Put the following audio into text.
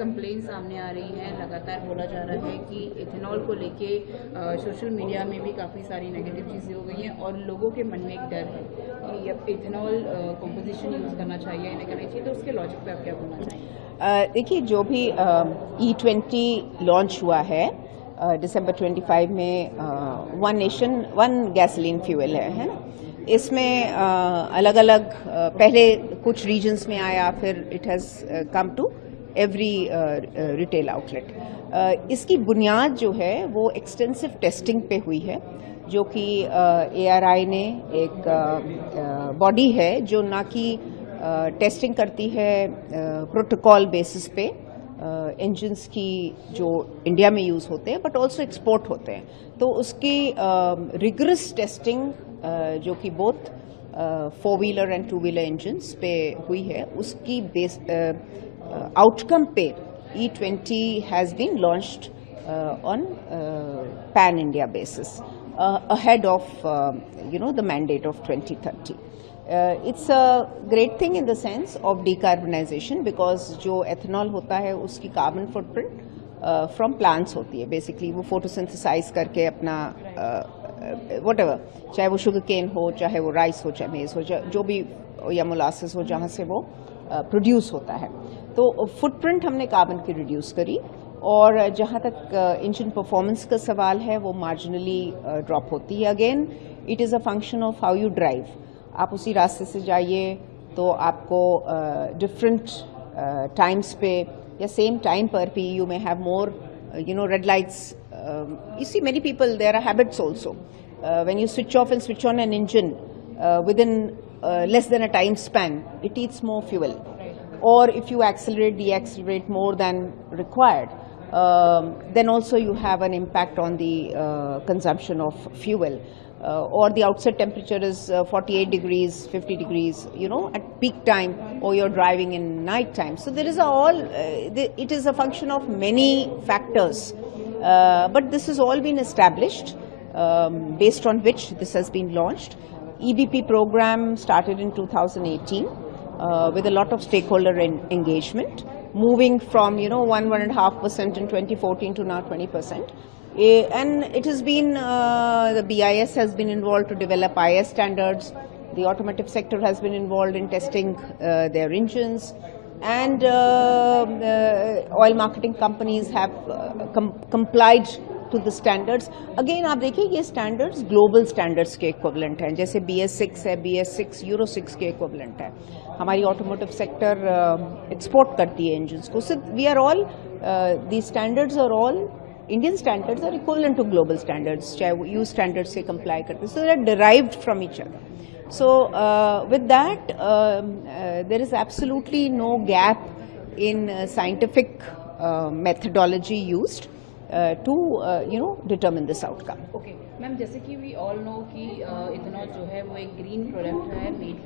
कंप्लेन सामने आ रही हैं। लगातार बोला जा रहा है कि इथेनॉल को लेके सोशल मीडिया में भी काफ़ी सारी नेगेटिव चीज़ें हो गई हैं और लोगों के मन में एक डर है कि अब इथेनॉल कंपोजिशन यूज़ करना चाहिए या नहीं करना चाहिए, तो उसके लॉजिक पे आप क्या बोलना चाहेंगे? देखिए, जो भी E20 लॉन्च हुआ है दिसंबर 25 में, one nation one gasoline fuel है ना। इसमें अलग अलग पहले कुछ रीजन्स में आया, फिर it has come to every retail outlet. इसकी बुनियाद जो है वो एक्सटेंसिव टेस्टिंग पे हुई है, जो कि ARI ने एक बॉडी है जो ना कि टेस्टिंग करती है प्रोटोकॉल बेसिस पे इंजन्स की जो इंडिया में यूज़ होते हैं बट ऑल्सो एक्सपोर्ट होते हैं, तो उसकी रिगरस टेस्टिंग जो कि both four wheeler and two wheeler engines पे हुई है, उसकी बेस आउटकम पे E20 has been launched on pan India basis ahead of the mandate of 2030. It's a great thing in the sense of decarbonization because जो ethanol होता है उसकी carbon footprint from plants होती है, basically वो photosynthesize करके अपना whatever, चाहे वो sugar cane हो, चाहे वो rice हो, चाहे maize हो, जो भी या molasses हो, जहाँ से वो प्रोड्यूस होता है, तो फुटप्रिंट हमने कार्बन की रिड्यूस करी। और जहाँ तक इंजन परफॉर्मेंस का सवाल है वो मार्जिनली ड्रॉप होती है। Again it is a function of how you drive. आप उसी रास्ते से जाइए तो आपको डिफरेंट टाइम्स पे या सेम टाइम पर भी you may have more red lights. You see many people, there are habits also when you switch off and switch on an engine within less than a time span, it eats more fuel. Or if you accelerate, deaccelerate more than required, then also you have an impact on the consumption of fuel. Or the outside temperature is 48 degrees, 50 degrees, at peak time, or you're driving in night time. So there is it is a function of many factors. But this has all been established, based on which this has been launched. EBP program started in 2018 with a lot of stakeholder engagement, moving from 1.5% in 2014 to now 20%. And it has been the BIS has been involved to develop IS standards. The automotive sector has been involved in testing their engines, and oil marketing companies have complied to the standards. Again, आप देखिए ये standards global standards के equivalent हैं, जैसे BS6 है, BS6 Euro 6 के equivalent है। हमारी automotive sector export करती है engines को। So we are all these standards are all Indian standards are equivalent to global standards, चाहे वो EU standards से comply करते हैं, so they are derived from each other. So with that, there is absolutely no gap in scientific methodology used to determine this outcome. Okay ma'am, जैसे कि we all know कि इथेनॉल जो है वो एक ग्रीन प्रोडक्ट है, मेड